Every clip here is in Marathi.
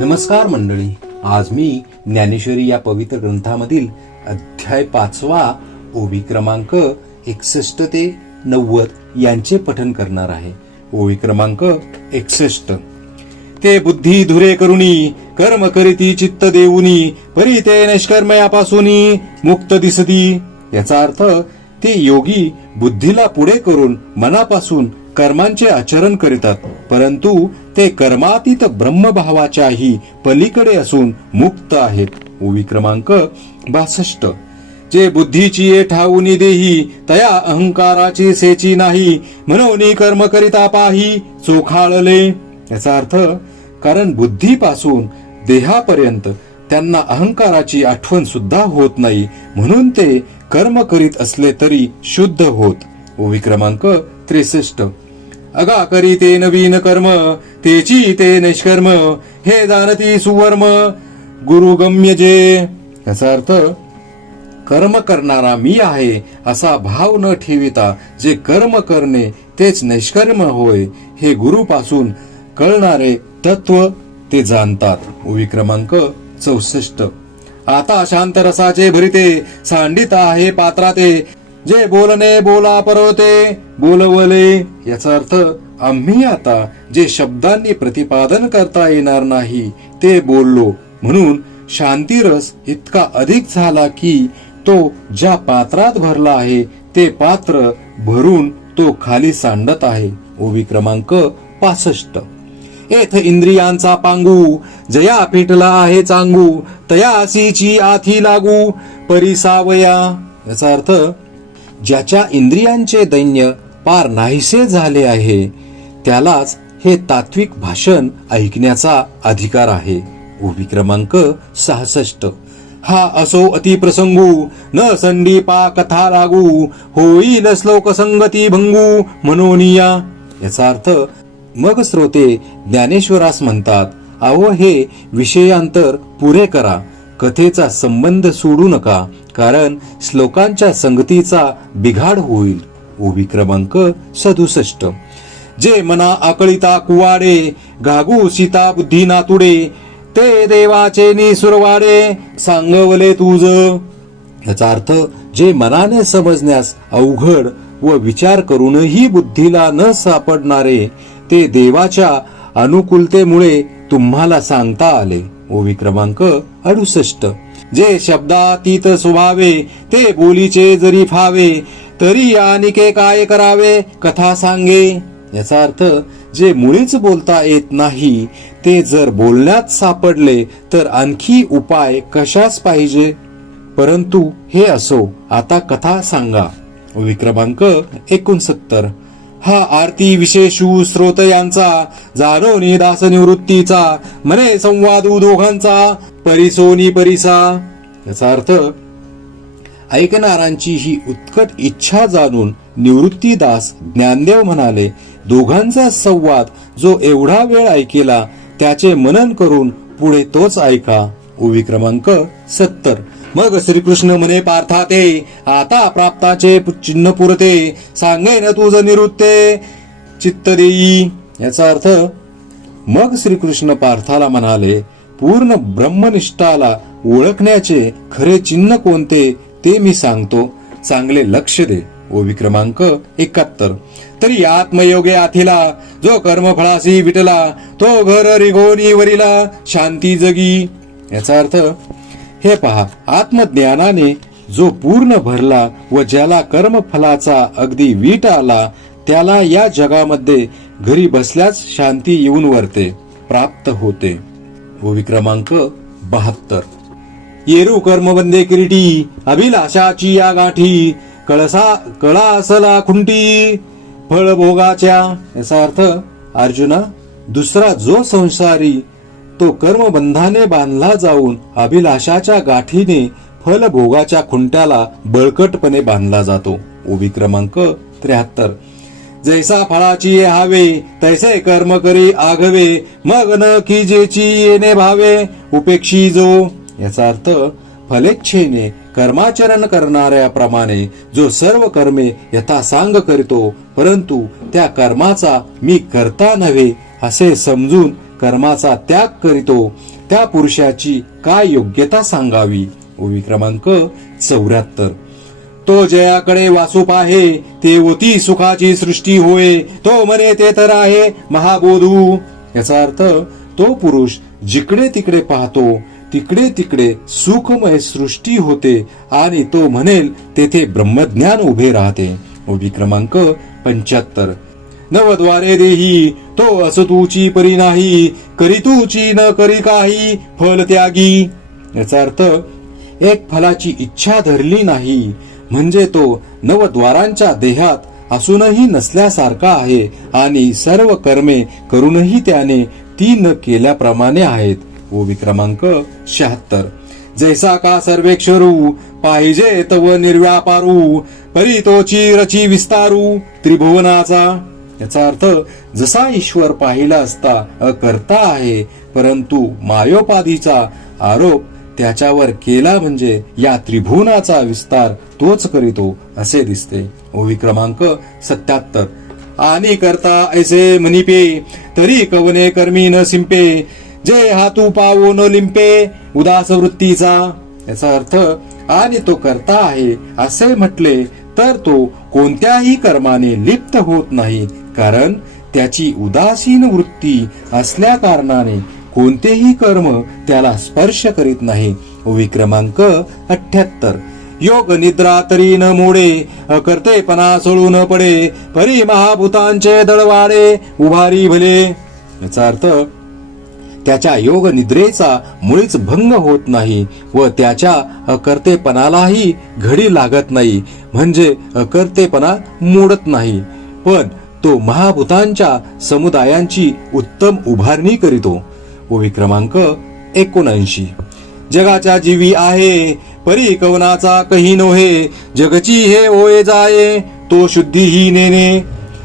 नमस्कार मंडळी, आज मी ज्ञानेश्वरी या पवित्र ग्रंथामधील अध्याय 5 ओवी क्रमांक 61 ते 90 यांचे पठन करणार आहे. ओवी क्रमांक 61. ते बुद्धी धुरे करुणी कर्म करीती चित्त देऊनी परी ते निष्कर्मयापासूनी मुक्त दिसती. याचा अर्थ ते योगी बुद्धीला पुढे करून मनापासून कर्मांचे आचरण करीतात, परंतु ते कर्मातीत ब्रह्मभावाच्याही पलीकडे असून मुक्त आहेत. ओवी क्रमांक 62. जे बुद्धीची ठाऊनी देही तया अहंकाराची सेची नाही म्हणून कर्म करिता पाही चोखाळले. याचा अर्थ कारण बुद्धीपासून देहापर्यंत त्यांना अहंकाराची आठवण सुद्धा होत नाही, म्हणून ते कर्म करीत असले तरी शुद्ध होत. ओवी क्रमांक 63. अगा करी ते नवीन कर्म तेची ते निष्कर्म हे जाणती सुवर्म गुरुगम्य जे. याचा अर्थ कर्म करणारा मी आहे असा भाव न ठेविता जे कर्म करणे तेच निष्कर्म होय हे गुरुपासून कळणारे तत्व ते जाणतात. ओवी क्रमांक 64. आता शांत रसाचे भरिते सांडित आहे पात्राते जे बोलणे बोला परवते बोलवले. याचा अर्थ आम्ही आता जे शब्दांनी प्रतिपादन करता येणार नाही ते बोललो, म्हणून शांतीरस इतका अधिक झाला की तो ज्या पात्रात भरला आहे ते पात्र भरून तो खाली सांडत आहे. ओवी क्रमांक 65. येथ इंद्रियांचा पांगू जया पेटला आहे चांगू तयासीची आथी लागू परिसावया. याचा अर्थ ज्याच्या इंद्रियांचे दैन्य पार नाहीसे झाले आहे त्यालाच हे तात्विक भाषण ऐकण्याचा अधिकार आहे. ओवी क्रमांक 66. हा असो अतिप्रसंगू न संदीपा कथा लागू होईल श्लोक संगती भंगू मनोनिया. याचा अर्थ मग श्रोते ज्ञानेश्वरास म्हणतात, अहो हे विषयांतर पुरे करा, कथेचा संबंध सोडू नका, कारण श्लोकांच्या संगतीचा बिघाड होईल. ओवी क्रमांक 67. जे मना आकळिता कुवाडे गागू सीता बुद्धी नातुडे ते देवाचे निसुरवाडे सांगवले तुझ. याचा अर्थ जे मनाने समजण्यास अवघड व विचार करूनही बुद्धीला न सापडणारे ते देवाच्या अनुकूलतेमुळे तुम्हाला सांगता आले. ओवी क्रमांक 68. जे शब्दातीत स्वभावे ते बोलीचे जरी फावे तरी आणिके काय करावे कथा सांगे. याचा अर्थ जे मुळीच बोलता येत नाही ते जर बोलण्यात सापडले तर आणखी उपाय कशास पाहिजे, परंतु हे असो आता कथा सांगा. ओवी क्रमांक 69. हा आरती विशेषू श्रोत यांचा जाणोनी दास निवृत्तीचा मने संवादू दोघांचा परिसोनी परिसा. याचा अर्थ ऐकणारांची ही उत्कट इच्छा जाणून निवृत्तीदास ज्ञानदेव म्हणाले, दोघांचा संवाद जो एवढा वेळ ऐकेला त्याचे मनन करून पुढे तोच ऐका. ओवी क्रमांक 70. मग श्रीकृष्ण म्हणे पार्था ते आता प्राप्ताचे चिन्ह पुरते सांगेन तुझ निवृत्ते चित्त देई. याचा अर्थ मग श्रीकृष्ण पार्थाला म्हणाले, पूर्ण ब्रह्मनिष्ठाला ओळखण्याचे खरे चिन्ह कोणते ते मी सांगतो, चांगले लक्ष दे. ओवी क्रमांक 71. तरी आत्मयोगे आथिला जो कर्मफळासी विटला तो घर रिघोनी वरिला शांती जगी. याचा अर्थ हे पहा, आत्मज्ञानाने जो पूर्ण भरला व ज्याला कर्मफलाचा अगदी वीट आला त्याला या जगामध्ये घरी बसल्याच शांती येऊन वरते प्राप्त होते. ओवी क्रमांक 72. येरू कर्मबंदे किरीटी अभिलाषाची या गाठी कळा असला खुंटी फळभोगाच्या. याचा अर्थ अर्जुना, दुसरा जो संसारी तो कर्मबंधाने बांधला जाऊन अभिलाषाच्या गाठीने फलभोगाच्या खुंट्याला बळकटपणे बांधला जातो. ओवी क्रमांक 73. जैसा फळाची हावे तैसे कर्म करी आघवे मग न खिजेची येणे भावे उपेक्षी जो. याचा अर्थ फलेच्छेने कर्माचरण करणाऱ्याप्रमाणे जो सर्व कर्मे यथासांग करीतो, परंतु त्या कर्माचा मी करता नव्हे असे समजून कर्माचा त्याग करीतो त्या पुरुषाची काय योग्यता सांगावी. ओवी क्रमांक 74. तो जयाकडे वासू पाहे ते होती सुखाची सृष्टी होय, तो म्हणे ते तर आहे महाबोधू. याचा अर्थ तो पुरुष जिकडे तिकडे पाहतो तिकडे तिकडे सुखमय सृष्टी होते आणि तो म्हणेल तेथे ब्रह्मज्ञान उभे राहते. ओवी क्रमांक 75. नवद्वारे देही तो असतूची परी नाही, करी तूची न करी काही फल त्यागी. याचा अर्थ एक फलाची इच्छा धरली नाही म्हणजे तो नवद्वारांच्या देहात असूनही नसल्यासारखा आहे आणि सर्व कर्मे करूनही त्याने ती न केल्याप्रमाणे आहेत. ओवी क्रमांक 76. जैसा का सर्वेक्षरू पाहिजे तव निर्व्यापारू, परी तोची रची विस्तारू त्रिभुवनाचा. याचा अर्थ जसा ईश्वर पाहिला असता अकर्ता आहे, परंतु मायोपाधीचा आरोप त्याच्यावर केला म्हणजे या त्रिभुवनाचा विस्तार तोच करीतो असे दिसते. ओवी क्रमांक 77. आणि करता ऐसे म्हणिपे तरी कवने कर्मी न सिंपे, जय हातू पावो न लिंपे उदास वृत्तीचा. याचा अर्थ आणि तो करता आहे असे म्हटले तर तो कोणत्याही कर्माने लिप्त होत नाही, कारण त्याची उदासीन वृत्ती असल्या कारणाने कोणतेही कर्म त्याला स्पर्श करीत नाही. ओवी क्रमांक 78. योग निद्रा तरी न मोडे, अकर्तेपणा सोडू न पडे, परी महाभूतांचे दळवाडे उभारी भले. याचा अर्थ त्याच्या योग निद्रेचा मुळीच भंग होत नाही व त्याच्या अकर्तेपणालाही घडी लागत नाही, म्हणजे अकर्तेपणा मोडत नाही, पण तो महाभूतांच्या समुदायांची उत्तम उभारणी करीतो. ओवी क्रमांक 79. जगाच्या जीवी आहे परी कवनाचा कही नोहे, जगची हे ओये जाये तो शुद्धीही नेने.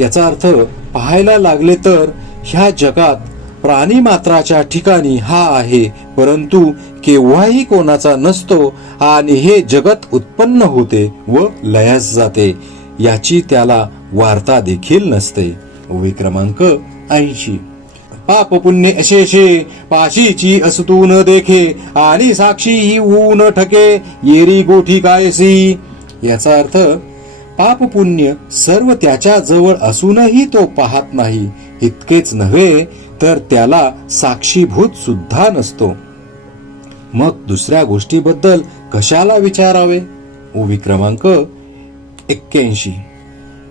याचा अर्थ पाहायला लागले तर ह्या जगात प्राणी मात्राच्या ठिकाणी हा आहे, परंतु केव्हाही कोणाचा नसतो आणि हे जगत उत्पन्न होते व लयास जाते, याची त्याला वार्ता देखील नसते. ओवी क्रमांक 80. पाप पुण्य अशेषे पाशीची असतू न देखे, आणि साक्षी ही होऊ न ठके येरी गोठी कायसी. याचा अर्थ पाप पुण्य सर्व त्याच्या जवळ असूनही तो पाहत नाही, इतकेच नव्हे तर त्याला साक्षीभूत सुद्धा नसतो. मग दुसऱ्या गोष्टीबद्दल कशाला विचारावे. ओवी क्रमांक 81.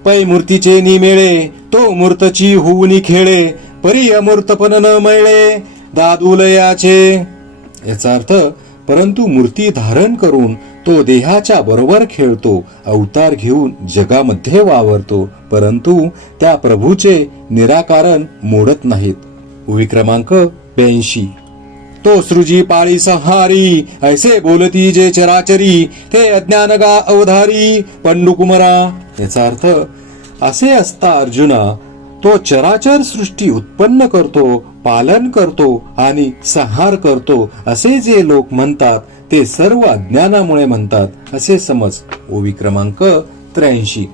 पै मूर्तीचे निमेळे तो मूर्तची होऊनी खेळे, परी अमूर्तपण न मिळे दादुलयाचे. याचा अर्थ परंतु मूर्ती धारण करून तो देहाच्या बरोबर खेळतो, अवतार घेऊन जगामध्ये वावरतो, परंतु त्या प्रभूचे निराकरण मोडत नाहीत. ओवी क्रमांक 82. तो सृजी पाळी संहारी, ऐसे बोलती जे चराचरी, ते अज्ञान गा अवधारी पंडुकुमरा. याचा अर्थ असे असता अर्जुना तो चराचर सृष्टी उत्पन्न करतो, पालन करतो आणि संहार करतो असे जे लोक म्हणतात ते सर्व अज्ञानामुळे म्हणतात असे समज. ओवी क्रमांक 83.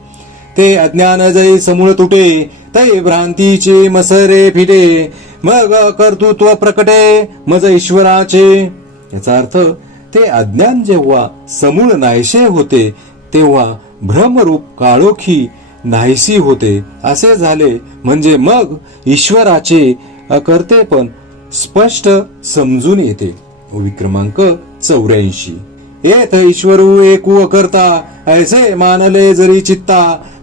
ते अज्ञान जै समूळ तुटे, तै भ्रांतीचे मसरे फिटे, मग कर्तृत्व प्रकटे मज ईश्वराचे. याचा अर्थ ते अज्ञान जेव्हा समूळ नाहीसे होते तेव्हा भ्रमरूप काळोखी नाहीसी होते असे झाले, म्हणजे मग ईश्वराचे अकर्तेपण स्पष्ट समजून येते. ओवी क्रमांक 84. येथ ईश्वरू एकू अकर्ता, ऐसे मानले जरी चित्ता,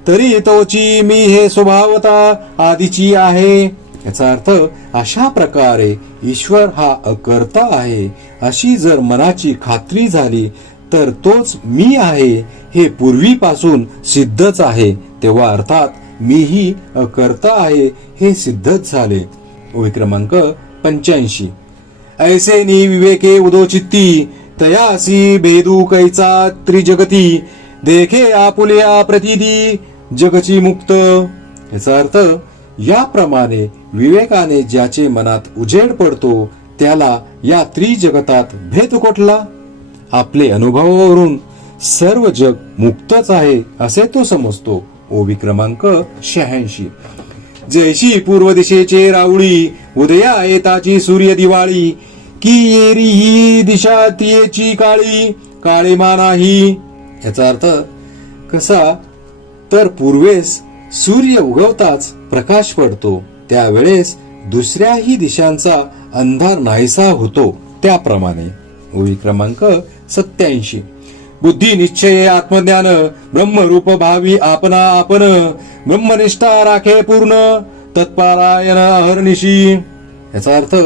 तरी तोची मी हे स्वभावता आदीची आहे. याचा अर्थ अशा प्रकारे ईश्वर हा अकर्ता आहे अशी जर मनाची खात्री झाली तर तोच मी आहे हे पूर्वीपासून सिद्धच आहे, तेव्हा अर्थात मीही अकर्ता आहे हे सिद्धच झाले. ओवी क्रमांक 85. ऐसे नि विवेके उदोचित्ती, तयासी भेदू कैचा त्रिजगती, देखे आपुल्या प्रतिदी जगची मुक्त. याचा अर्थ याप्रमाणे विवेकाने ज्याचे मनात उजेड पडतो त्याला या त्रिजगतात भेद कोठला. आपले अनुभवावरून सर्व जग मुक्तच आहे असे तो समजतो. ओवी क्रमांक 86. जैशी पूर्व दिशेचे राऊळी उदया येताची सूर्य दिवाळी की येरी ही दिशा तियेची काळी काळे मानाही. याचा अर्थ कसा तर पूर्वेस सूर्य उगवताच प्रकाश पडतो त्यावेळेस दुसऱ्याही दिशांचा अंधार नाहीसा होतो त्याप्रमाणे. ओवी क्रमांक 87. बुद्धी निश्चय आत्मज्ञान ब्रह्मरूप भावी आपणा आपण ब्रह्मनिष्ठा राखे पूर्ण तत्परायण अहर्निशी. याचा अर्थ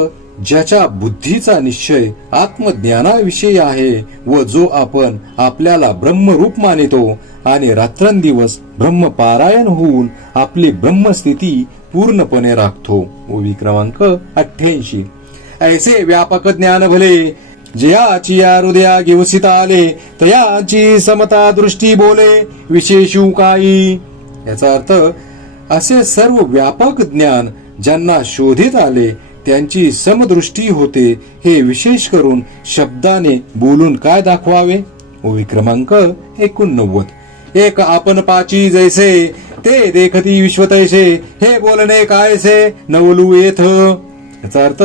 ज्याच्या बुद्धीचा निश्चय आत्मज्ञानाविषयी आहे व जो आपण आपल्याला ब्रह्मरूप मानितो आणि रात्रंदिवस ब्रह्मपारायण होऊन आपली ब्रह्मस्थिती पूर्णपणे राखतो. ओवी क्रमांक 88. ऐसे व्यापक ज्ञान भले जयाची या हृदया घेवसिता आले तयाची समता दृष्टी बोले विशेषू काही. याचा अर्थ असे सर्व व्यापक ज्ञान ज्यांना शोधित आले त्यांची समदृष्टी होते हे विशेष करून शब्दाने बोलून काय दाखवावे. ओवी क्रमांक 89. एक आपण पाची जैसे ते देखती विश्व तैसे हे बोलणे कायसे नवलू येथ. याचा अर्थ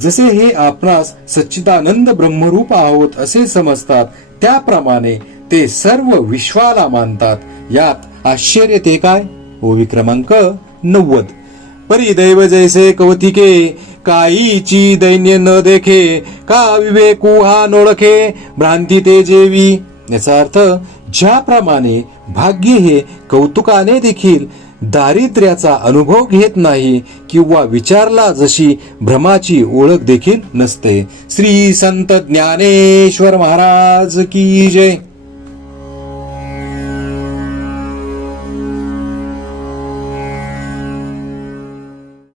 जसे हे आपणास सच्चिदानंद ब्रह्मरूप आहोत असे समजतात त्याप्रमाणे ते सर्व विश्वाला मानतात यात आश्चर्य ते काय. ओवी क्रमांक 90. परिदैव जैसे कवथिके काहीची दैन्य न देखे का विवेकू हा नोळखे भ्रांती ते जेवी. याचा अर्थ ज्याप्रमाणे भाग्य हे कौतुकाने देखील दारिद्र्याचा अनुभव घेत नाही किंवा विचारला जशी भ्रमाची ओळख देखील नसते. श्री संत ज्ञानेश्वर महाराज की जय.